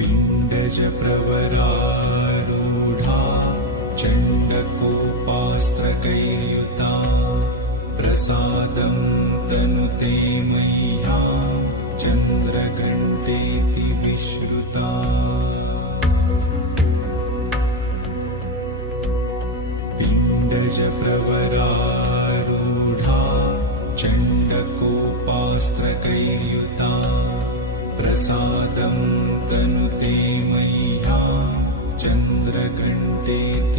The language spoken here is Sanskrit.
पिण्डजप्रवरारूढा चण्डकोपास्त्रकैर्युता प्रसादं तनुते मह्यं चन्द्रघण्टेति विश्रुता पिण्डजप्रवरारूढा चण्डकोपास्त्रकैर्युता प्रसादं तनुते मह्यं चन्द्रघण्टेति